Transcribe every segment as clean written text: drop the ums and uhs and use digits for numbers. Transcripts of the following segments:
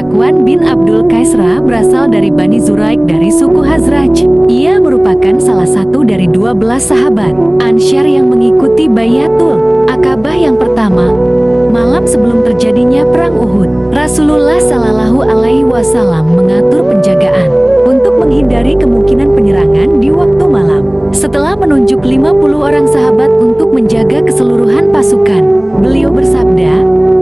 Zakwan bin Abdul Qaisra berasal dari Bani Zuraik dari suku Khazraj. Ia merupakan salah satu dari 12 sahabat Ansyar yang mengikuti Baiatul Aqabah yang pertama, malam sebelum terjadinya Perang Uhud. Rasulullah Shallallahu Alaihi Wasallam mengatur penjagaan untuk menghindari kemungkinan penyerangan di waktu malam. Setelah menunjuk 50 orang sahabat untuk menjaga keseluruhan pasukan, beliau bersabda,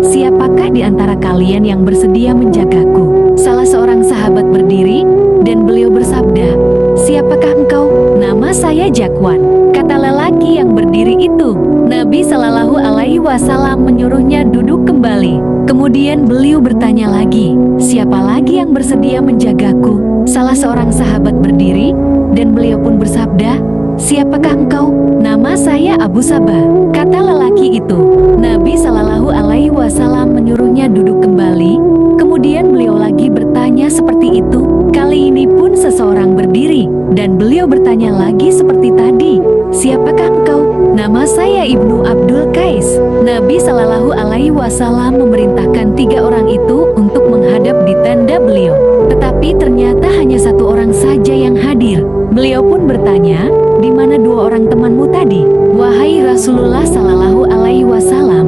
"Siapakah di antara kalian yang bersedia menjagaku?" Salah seorang sahabat berdiri, dan beliau bersabda, "Siapakah engkau?" "Nama saya Zakwan," kata lelaki yang berdiri itu. Nabi Shallallahu Alaihi Wasallam menyuruhnya duduk kembali. Kemudian beliau bertanya lagi, "Siapa lagi yang bersedia menjagaku?" Salah seorang sahabat berdiri, dan beliau pun bersabda, "Siapakah engkau?" "Nama saya Abu Sabah," kata lelaki itu. Nabi Shallallahu Alaihi Wasallam menyuruhnya duduk kembali. Kemudian beliau lagi bertanya seperti itu. Kali ini pun seseorang berdiri, dan beliau bertanya lagi seperti tadi, "Siapakah engkau?" "Nama saya Ibnu Abdul Qais." Nabi Shallallahu Alaihi Wasallam memerintahkan 3 orang itu untuk menghadap di tenda beliau. Tetapi ternyata hanya 1 orang saja yang hadir. Beliau pun bertanya, "Di mana 2 orang temanmu tadi?" "Wahai Rasulullah Shallallahu Alaihi Wasallam,"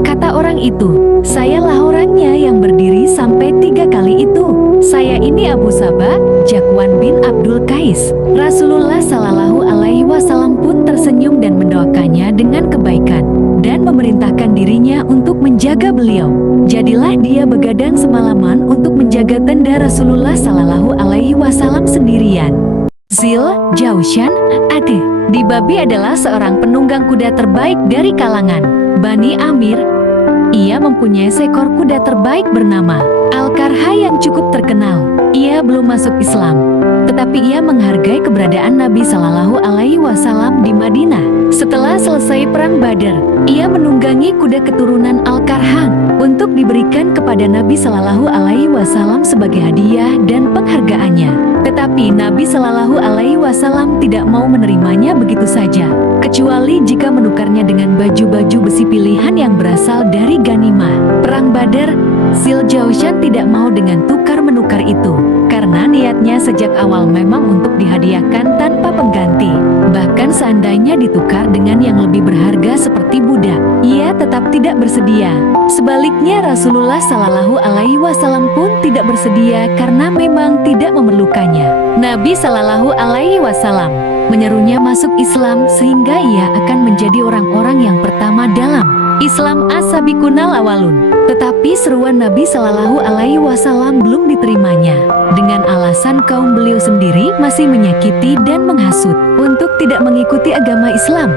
kata orang itu, "sayalah orangnya yang berdiri sampai 3 kali itu. Saya ini Abu Sabah, Zakwan bin Abdul Qais." Rasulullah Shallallahu Alaihi Wasallam pun tersenyum dan mendoakannya dengan kebaikan, dan memerintahkan dirinya untuk menjaga beliau. Jadilah dia begadang semalaman untuk menjaga tenda Rasulullah Shallallahu Alaihi Wasallam sendirian. Zil Jaushan Ad-Dibabi adalah seorang penunggang kuda terbaik dari kalangan Bani Amir. Ia mempunyai seekor kuda terbaik bernama Al-Karha yang cukup terkenal. Ia belum masuk Islam, tetapi ia menghargai keberadaan Nabi Shallallahu Alaihi Wasallam di Madinah. Setelah selesai Perang Badar, ia menunggangi kuda keturunan Al-Karha untuk diberikan kepada Nabi Shallallahu Alaihi Wasallam sebagai hadiah dan penghargaannya. Tetapi Nabi Shallallahu Alaihi Wasallam tidak mau menerimanya begitu saja, kecuali jika menukarnya dengan baju-baju besi pilihan yang berasal dari ganimah Perang Badar. Zuljaushan tidak mau dengan tukar-menukar itu, karena niatnya sejak awal memang untuk dihadiahkan tanpa pengganti. Bahkan seandainya ditukar dengan yang lebih berharga seperti budak, ia tetap tidak bersedia. Sebaliknya Rasulullah Shallallahu Alaihi Wasallam pun tidak bersedia karena memang tidak memerlukannya. Nabi Shallallahu Alaihi Wasallam menyerunya masuk Islam sehingga ia akan menjadi orang-orang yang pertama dalam Islam as-sabiqunal awalun. Tetapi seruan Nabi Shallallahu Alaihi Wasallam belum diterimanya, dengan alasan kaum beliau sendiri masih menyakiti dan menghasut untuk tidak mengikuti agama Islam.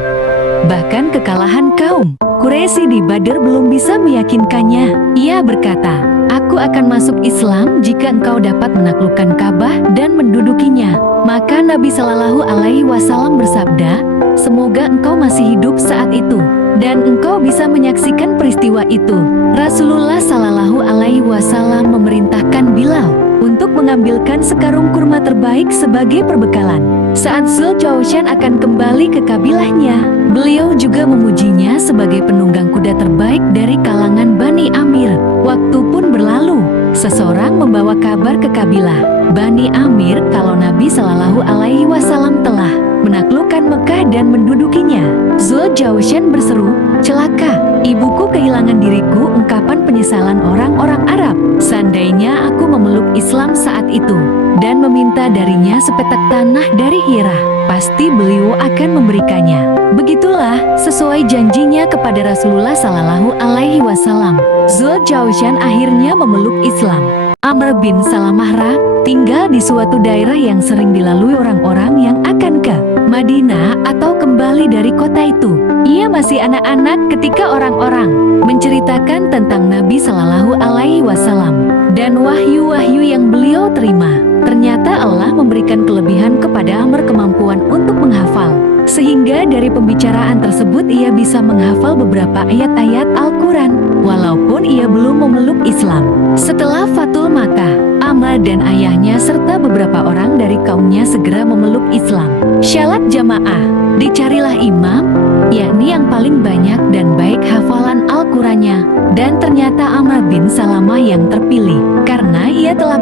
Bahkan kekalahan kaum Quraisy di Badar belum bisa meyakinkannya. Ia berkata, "Aku akan masuk Islam jika engkau dapat menaklukkan Ka'bah dan mendudukinya." Maka Nabi Shallallahu Alaihi Wasallam bersabda, "Semoga engkau masih hidup saat itu, dan engkau bisa menyaksikan peristiwa itu." Rasulullah Shallallahu Alaihi Wasallam memerintahkan Bilal untuk mengambilkan sekarung kurma terbaik sebagai perbekalan. Saat Zuljaushan akan kembali ke kabilahnya, beliau juga memujinya sebagai penunggang kuda terbaik dari kalangan Bani Amir. Waktu pun berlalu, seseorang membawa kabar ke kabilah Bani Amir kalau Nabi Shallallahu Alaihi Wasallam telah menaklukkan Mekah dan mendudukinya. Zuljaushan berseru, "Celaka, ibuku kehilangan diriku," ungkapan penyesalan orang-orang Arab. Seandainya aku memeluk Islam saat itu dan meminta darinya sepetak tanah dari Hira, pasti beliau akan memberikannya. Begitulah sesuai janjinya kepada Rasulullah Shallallahu Alaihi Wasallam. Zuljaushan akhirnya memeluk Islam. Amr bin Salamah tinggal di suatu daerah yang sering dilalui orang-orang yang akan ke Madinah atau kembali dari kota itu. Ia masih anak-anak ketika orang-orang menceritakan tentang Nabi Shallallahu Alaihi Wasallam dan wahyu-wahyu yang beliau terima. Ternyata Allah memberikan kelebihan kepada Amr kemampuan untuk menghafal, sehingga dari pembicaraan tersebut ia bisa menghafal beberapa ayat-ayat Al-Quran, walaupun ia belum memeluk Islam. Setelah Fathul Makkah, Amr dan ayahnya serta beberapa orang dari kaumnya segera memeluk Islam. Syarat jamaah, dicarilah imam, yakni yang paling banyak dan baik hafalan Al-Qurannya, dan ternyata Amr bin Salamah yang terpilih, karena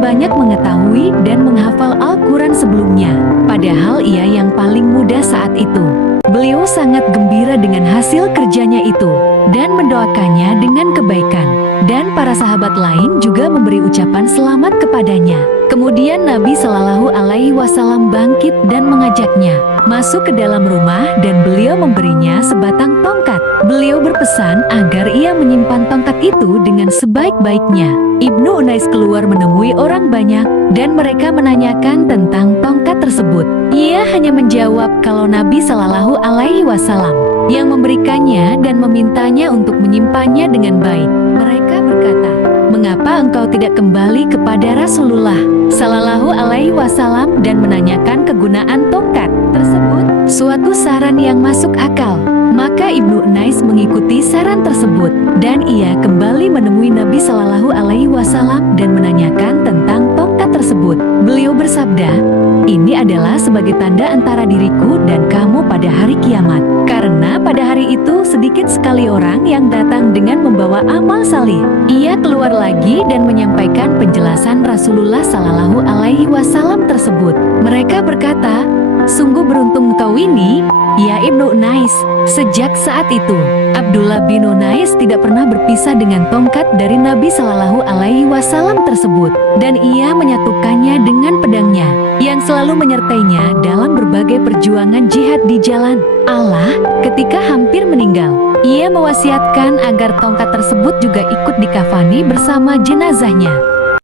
banyak mengetahui dan menghafal Al-Quran sebelumnya. Padahal ia yang paling muda saat itu. Beliau sangat gembira dengan hasil kerjanya itu dan mendoakannya dengan kebaikan. Dan para sahabat lain juga memberi ucapan selamat kepadanya. Kemudian Nabi Shallallahu Alaihi Wasallam bangkit dan mengajaknya masuk ke dalam rumah dan beliau memberinya sebatang tongkat. Beliau berpesan agar ia menyimpan tongkat itu dengan sebaik-baiknya. Ibnu Unais keluar menemui orang banyak dan mereka menanyakan tentang tongkat tersebut. Ia hanya menjawab kalau Nabi Shallallahu Alaihi Wasallam yang memberikannya dan memintanya untuk menyimpannya dengan baik. Mereka berkata, "Mengapa engkau tidak kembali kepada Rasulullah Shallallahu Alaihi Wasallam dan menanyakan kegunaan tongkat tersebut?" Suatu saran yang masuk akal. Maka Ibnu Unais mengikuti saran tersebut dan ia kembali menemui Nabi Shallallahu Alaihi Wasallam dan menanyakan tentang tongkat tersebut. Beliau bersabda, "Ini adalah sebagai tanda antara diriku dan kamu pada hari kiamat. Karena pada hari itu sedikit sekali orang yang datang dengan membawa amal salih." Ia keluar lagi dan menyampaikan penjelasan Rasulullah Shallallahu Alaihi Wasallam tersebut. Mereka berkata, "Sungguh beruntung engkau ini, ya Ibnu Unais." Sejak saat itu, Abdullah bin Unais tidak pernah berpisah dengan tongkat dari Nabi Shallallahu Alaihi Wasallam tersebut, dan ia menyatukannya dengan pedangnya yang selalu menyertainya dalam berbagai perjuangan jihad di jalan Allah. Ketika hampir meninggal, ia mewasiatkan agar tongkat tersebut juga ikut dikafani bersama jenazahnya.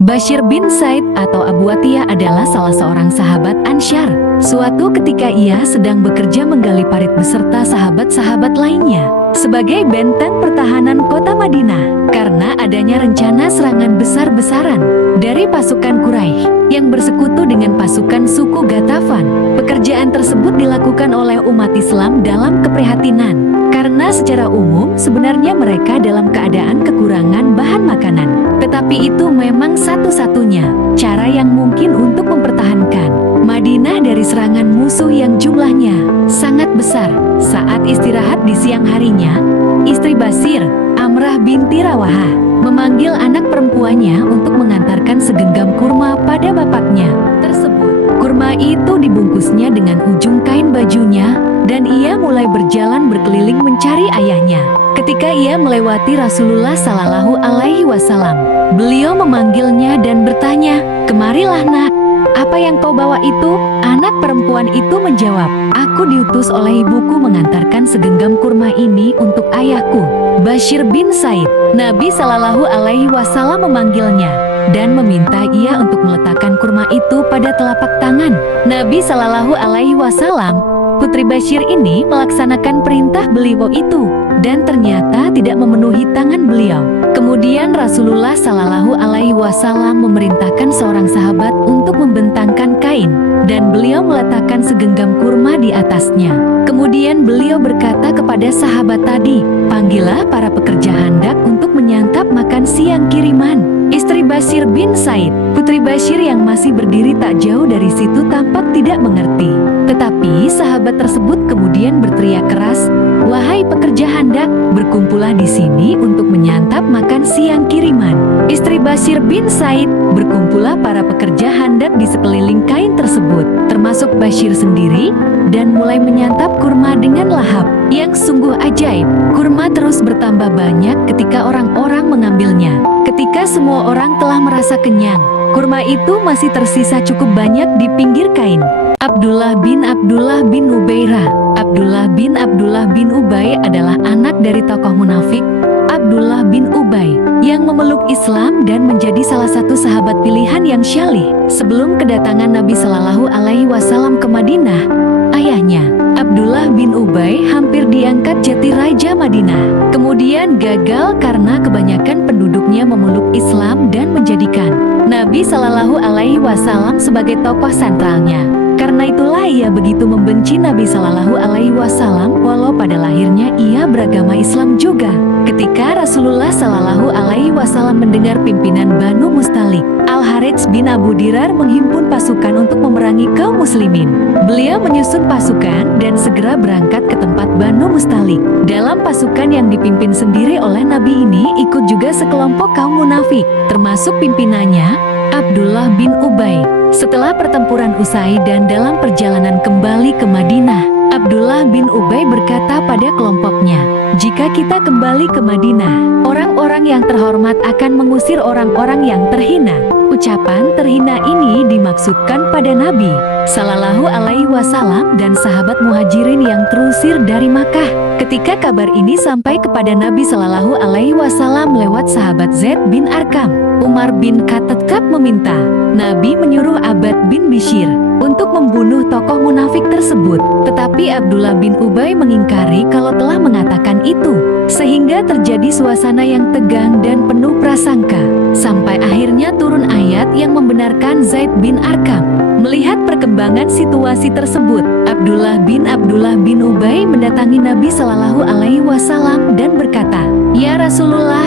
Bashir bin Said atau Abu Atiyah adalah salah seorang sahabat Ansyar. Suatu ketika ia sedang bekerja menggali parit beserta sahabat-sahabat lainnya sebagai benteng pertahanan kota Madinah karena adanya rencana serangan besar-besaran dari pasukan Quraisy yang bersekutu dengan pasukan suku Ghatafan. Pekerjaan tersebut dilakukan oleh umat Islam dalam keprihatinan karena secara umum sebenarnya mereka dalam keadaan kekurangan bahan makanan. Tetapi itu memang satu-satunya cara yang mungkin untuk mempertahankan Madinah dari serangan musuh yang jumlahnya sangat besar. Saat istirahat di siang harinya, istri Bashir, Amrah binti Rawahah, memanggil anak perempuannya untuk mengantarkan segenggam kurma pada bapaknya tersebut. Kurma itu dibungkusnya dengan ujung kain bajunya dan ia mulai berjalan berkeliling mencari ayahnya. Ketika ia melewati Rasulullah Shallallahu Alaihi Wasallam, beliau memanggilnya dan bertanya, "Kemarilah nak, apa yang kau bawa itu?" Anak perempuan itu menjawab, "Aku diutus oleh ibuku mengantarkan segenggam kurma ini untuk ayahku, Bashir bin Said." Nabi Shallallahu Alaihi Wasallam memanggilnya dan meminta ia untuk meletakkan kurma itu pada telapak tangan Nabi Shallallahu Alaihi Wasallam. Putri Bashir ini melaksanakan perintah beliau itu dan ternyata tidak memenuhi tangan beliau. Kemudian Rasulullah Shallallahu Alaihi Wasallam memerintahkan seorang sahabat untuk membentangkan kain dan beliau meletakkan segenggam kurma di atasnya. Kemudian beliau berkata kepada sahabat tadi, "Panggillah para pekerja handak untuk menyantap makan siang kiriman." Istri Bashir bin Said, Putri Bashir yang masih berdiri tak jauh dari situ tampak tidak mengerti. Tetapi sahabat tersebut kemudian berteriak keras, "Wahai pekerja handak, berkumpullah di sini untuk menyantap makan siang kiriman." Istri Bashir bin Said, berkumpullah para pekerja handak di sekeliling kain tersebut, termasuk Bashir sendiri, dan mulai menyantap kurma dengan lahap yang sungguh ajaib. Kurma terus bertambah banyak ketika orang-orang mengambilnya. Ketika semua orang telah merasa kenyang, kurma itu masih tersisa cukup banyak di pinggir kain. Abdullah bin Ubairah. Abdullah bin Ubay adalah anak dari tokoh munafik Abdullah bin Ubay yang memeluk Islam dan menjadi salah satu sahabat pilihan yang syalih. Sebelum kedatangan Nabi Shallallahu Alaihi Wasallam ke Madinah, ayahnya Abdullah bin Ubay hampir diangkat jadi raja Madinah. Kemudian gagal karena kebanyakan penduduknya memeluk Islam dan menjadikan Nabi Shallallahu Alaihi Wasallam sebagai tokoh sentralnya. Karena itulah ia begitu membenci Nabi Shallallahu Alaihi Wasallam walau pada lahirnya ia beragama Islam juga. Ketika Rasulullah Shallallahu Alaihi Wasallam mendengar pimpinan Banu Mustalik, Al-Harits bin Abu Dirar menghimpun pasukan untuk memerangi kaum muslimin. Beliau menyusun pasukan dan segera berangkat ke tempat Banu Mustalik. Dalam pasukan yang dipimpin sendiri oleh Nabi ini ikut juga sekelompok kaum munafik, termasuk pimpinannya Abdullah bin Ubay. Setelah pertempuran usai dan dalam perjalanan kembali ke Madinah, Abdullah bin Ubay berkata pada kelompoknya, "Jika kita kembali ke Madinah, orang-orang yang terhormat akan mengusir orang-orang yang terhina." Ucapan terhina ini dimaksudkan pada Nabi Sallallahu Alaihi Wasallam dan sahabat muhajirin yang terusir dari Makkah. Ketika kabar ini sampai kepada Nabi Sallallahu Alaihi Wasallam lewat sahabat Zaid bin Arqam, Umar bin Khattab meminta Nabi menyuruh Abad bin Bishr untuk membunuh tokoh munafik tersebut. Tetapi Abdullah bin Ubay mengingkari kalau telah mengatakan itu, sehingga terjadi suasana yang tegang dan penuh prasangka. Sampai akhirnya turun ayat yang membenarkan Zaid bin Arqam. Melihat perkembangan situasi tersebut, Abdullah bin Ubay mendatangi Nabi Sallallahu Alaihi Wasallam dan berkata, "Ya Rasulullah,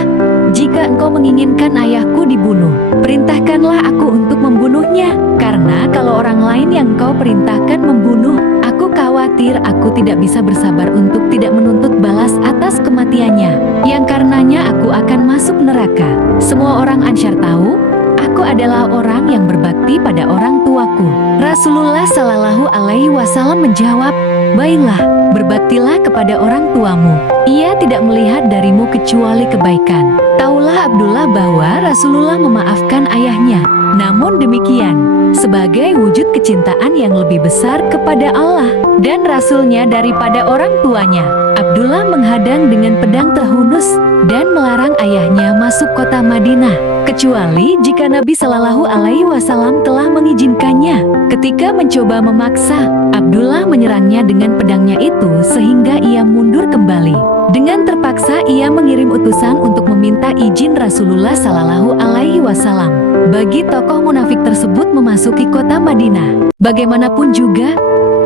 jika engkau menginginkan ayahku dibunuh, perintahkanlah aku untuk membunuhnya. Karena kalau orang lain yang engkau perintahkan membunuh, aku khawatir aku tidak bisa bersabar untuk tidak menuntut balas atas kematiannya, yang karenanya aku akan masuk neraka." Semua orang Ansyar tahu, aku adalah orang yang berbakti pada orang tuaku. Rasulullah Sallallahu Alaihi Wasallam menjawab, "Baiklah, berbaktilah kepada orang tuamu. Ia tidak melihat darimu kecuali kebaikan." Taulah Abdullah bahwa Rasulullah memaafkan ayahnya. Namun demikian, sebagai wujud kecintaan yang lebih besar kepada Allah dan Rasulnya daripada orang tuanya, Abdullah menghadang dengan pedang terhunus dan melarang ayahnya masuk kota Madinah, kecuali jika Nabi Sallallahu Alaihi Wasallam telah mengizinkannya. Ketika mencoba memaksa, Abdullah menyerangnya dengan pedangnya itu sehingga ia mundur kembali. Dengan terpaksa ia mengirim utusan untuk meminta izin Rasulullah Sallallahu Alaihi Wasallam bagi tokoh munafik tersebut memasuki kota Madinah. Bagaimanapun juga,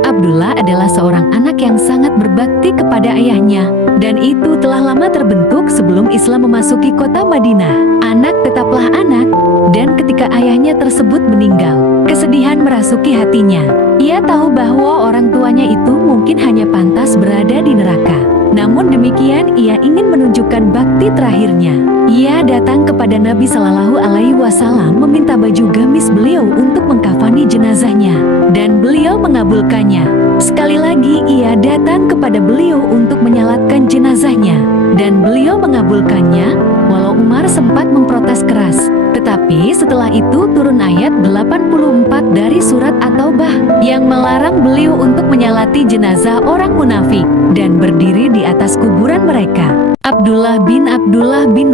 Abdullah adalah seorang anak yang sangat berbakti kepada ayahnya, dan itu telah lama terbentuk sebelum Islam memasuki kota Madinah. Anak tetaplah anak, dan ketika ayahnya tersebut meninggal, kesedihan merasuki hatinya. Ia tahu bahwa orang tuanya itu mungkin hanya pantas berada di neraka. Namun demikian ia ingin menunjukkan bakti terakhirnya. Ia datang kepada Nabi Sallallahu Alaihi Wasallam meminta baju gamis beliau untuk mengkafani jenazahnya, dan beliau mengabulkannya. Sekali lagi ia datang kepada beliau untuk menyalatkan jenazahnya, dan beliau mengabulkannya, walau Umar sempat memprotes keras. Tetapi setelah itu turun ayat 84 dari surat At-Taubah yang melarang beliau untuk menyalati jenazah orang munafik dan berdiri di atas kuburan mereka. Abdullah bin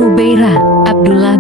Ubairah. Abdullah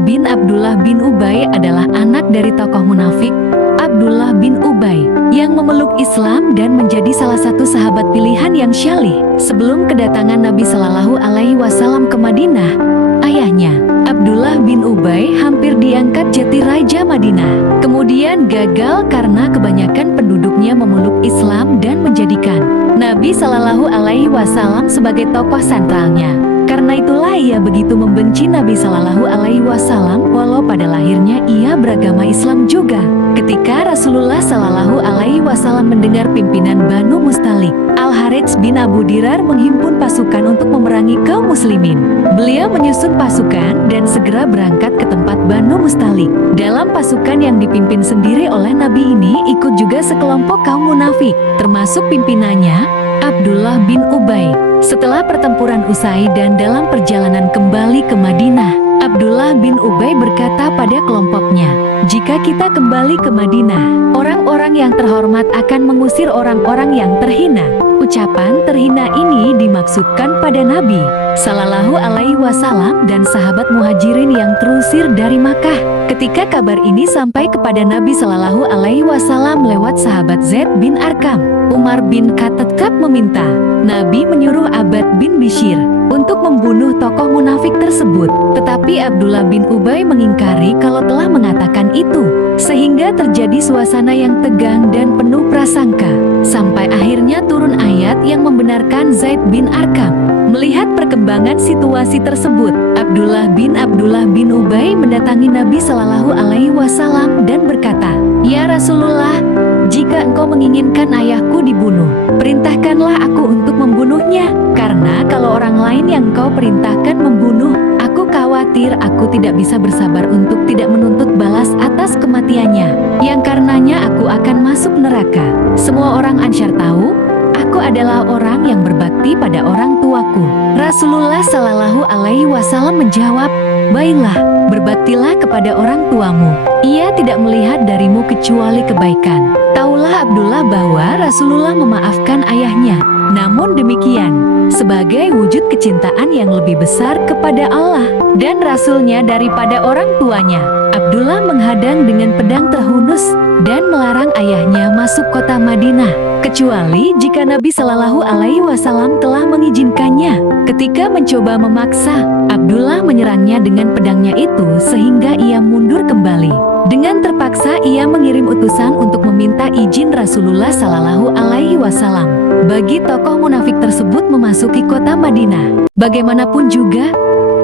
bin Ubay adalah anak dari tokoh munafik Abdullah bin Ubay yang memeluk Islam dan menjadi salah satu sahabat pilihan yang syalih. Sebelum kedatangan Nabi Sallallahu Alaihi Wasallam ke Madinah, ayahnya Abdullah bin Ubay hampir diangkat jadi raja Madinah. Kemudian gagal karena kebanyakan penduduknya memeluk Islam dan menjadikan Nabi Sallallahu Alaihi Wasallam sebagai tokoh sentralnya. Karena itulah ia begitu membenci Nabi Sallallahu Alaihi Wasallam walau pada lahirnya ia beragama Islam juga. Ketika Rasulullah Sallallahu Alaihi Wasallam mendengar pimpinan Banu Mustalik, Al-Harits bin Abu Dirar menghimpun pasukan untuk memerangi kaum muslimin, beliau menyusun pasukan dan segera berangkat ke tempat Banu Mustalik. Dalam pasukan yang dipimpin sendiri oleh Nabi ini ikut juga sekelompok kaum munafik, termasuk pimpinannya Abdullah bin Ubay. Setelah pertempuran usai dan dalam perjalanan kembali ke Madinah, Abdullah bin Ubay berkata pada kelompoknya, "Jika kita kembali ke Madinah, orang-orang yang terhormat akan mengusir orang-orang yang terhina." Ucapan terhina ini dimaksudkan pada Nabi Sallallahu Alaihi Wasallam dan sahabat muhajirin yang terusir dari Makkah. Ketika kabar ini sampai kepada Nabi Sallallahu Alaihi Wasallam lewat sahabat Zaid bin Arqam, Umar bin Khattab meminta Nabi menyuruh Abad bin Bishr untuk membunuh tokoh munafik tersebut. Tetapi Abdullah bin Ubay mengingkari kalau telah mengatakan itu, sehingga terjadi suasana yang tegang dan penuh prasangka. Sampai akhirnya turun ayat yang membenarkan Zaid bin Arqam. Melihat perkembangan situasi tersebut, Abdullah bin Ubay mendatangi Nabi Sallallahu Alaihi Wasallam dan berkata, "Ya Rasulullah, jika engkau menginginkan ayahku dibunuh, perintahkanlah aku untuk membunuhnya. Karena kalau orang lain yang engkau perintahkan membunuh, aku Aku khawatir aku tidak bisa bersabar untuk tidak menuntut balas atas kematiannya, yang karenanya aku akan masuk neraka. Semua orang Ansyar tahu, aku adalah orang yang berbakti pada orang tuaku. Rasulullah Shallallahu Alaihi Wasallam menjawab, baiklah, berbaktilah kepada orang tuamu. Ia tidak melihat darimu kecuali kebaikan. Taulah Abdullah bahwa Rasulullah memaafkan ayahnya. Namun demikian, sebagai wujud kecintaan yang lebih besar kepada Allah dan Rasul-Nya daripada orang tuanya, Abdullah menghadang dengan pedang terhunus dan melarang ayahnya masuk kota Madinah, kecuali jika Nabi Shallallahu Alaihi Wasallam telah mengizinkannya. Ketika mencoba memaksa, Abdullah menyerangnya dengan pedangnya itu sehingga ia mundur kembali. Dengan terpaksa ia mengirim utusan untuk meminta izin Rasulullah Shallallahu Alaihi Wasallam bagi tokoh munafik tersebut memasuki kota Madinah. Bagaimanapun juga,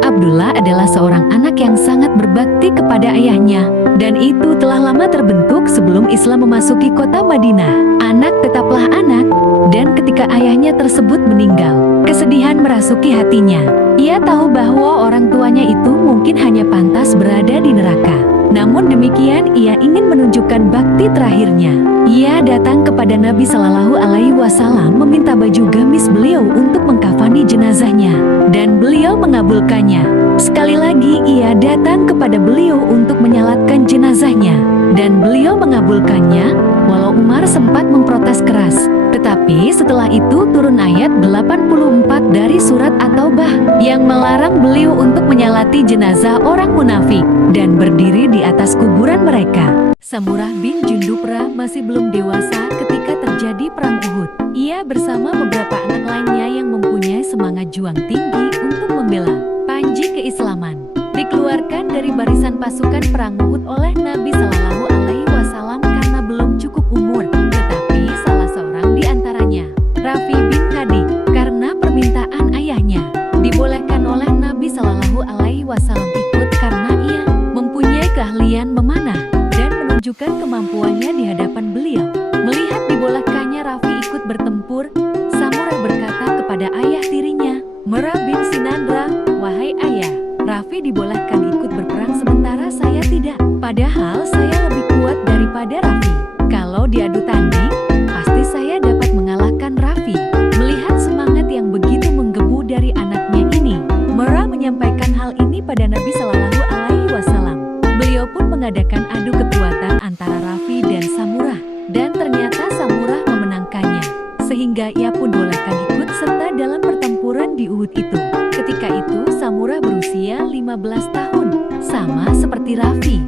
Abdullah adalah seorang anak yang sangat berbakti kepada ayahnya, dan itu telah lama terbentuk sebelum Islam memasuki kota Madinah. Anak tetaplah anak, dan ketika ayahnya tersebut meninggal, kesedihan merasuki hatinya. Ia tahu bahwa orang tuanya itu mungkin hanya pantas berada di neraka. Namun demikian, ia ingin menunjukkan bakti terakhirnya. Ia datang kepada Nabi Shallallahu Alaihi Wasallam meminta baju gamis beliau untuk mengkafani jenazahnya, dan beliau mengabulkannya. Sekali lagi ia datang kepada beliau untuk menyalatkan jenazahnya, dan beliau mengabulkannya, walau Umar sempat memprotes keras. Tetapi setelah itu turun ayat 84 dari surat At-Taubah yang melarang beliau untuk menyalati jenazah orang munafik dan berdiri di atas kuburan mereka. Samurah bin Jundubra masih belum dewasa ketika terjadi perang Uhud. Ia bersama beberapa anak lainnya yang mempunyai semangat juang tinggi untuk membela panji keislaman, dikeluarkan dari barisan pasukan perang Uhud oleh Nabi Shallallahu Alaihi Wasallam karena belum cukup umur. Tetapi salah seorang di antaranya, Rafi bin Khadi, karena permintaan ayahnya, dibolehkan oleh Nabi Shallallahu Alaihi Wasallam ikut karena ia mempunyai keahlian memanah dan menunjukkan kemampuannya di hadapan beliau. Melihat dibolehkannya Rafi ikut bertempur, Samurah berkata kepada ayah tirinya, Merah bin Sinandra, wahai ayah, Rafi dibolehkan ikut berperang sementara saya tidak. Padahal saya lebih kuat daripada Rafi. Kalau diadu tanding, pasti saya dapat mengalahkan Rafi. Melihat semangat yang begitu menggebu dari anaknya ini, Merah menyampaikan hal ini pada Nabi Shallallahu Alaihi Wasallam. Beliau pun mengadakan adu kekuatan antara Rafi dan Samurah, dan ternyata Samurah memenangkannya, sehingga ia pun bolehkan ikut serta dalam pertempuran di Uhud itu. Ketika itu Samurah berusia 15 tahun, sama seperti Rafi.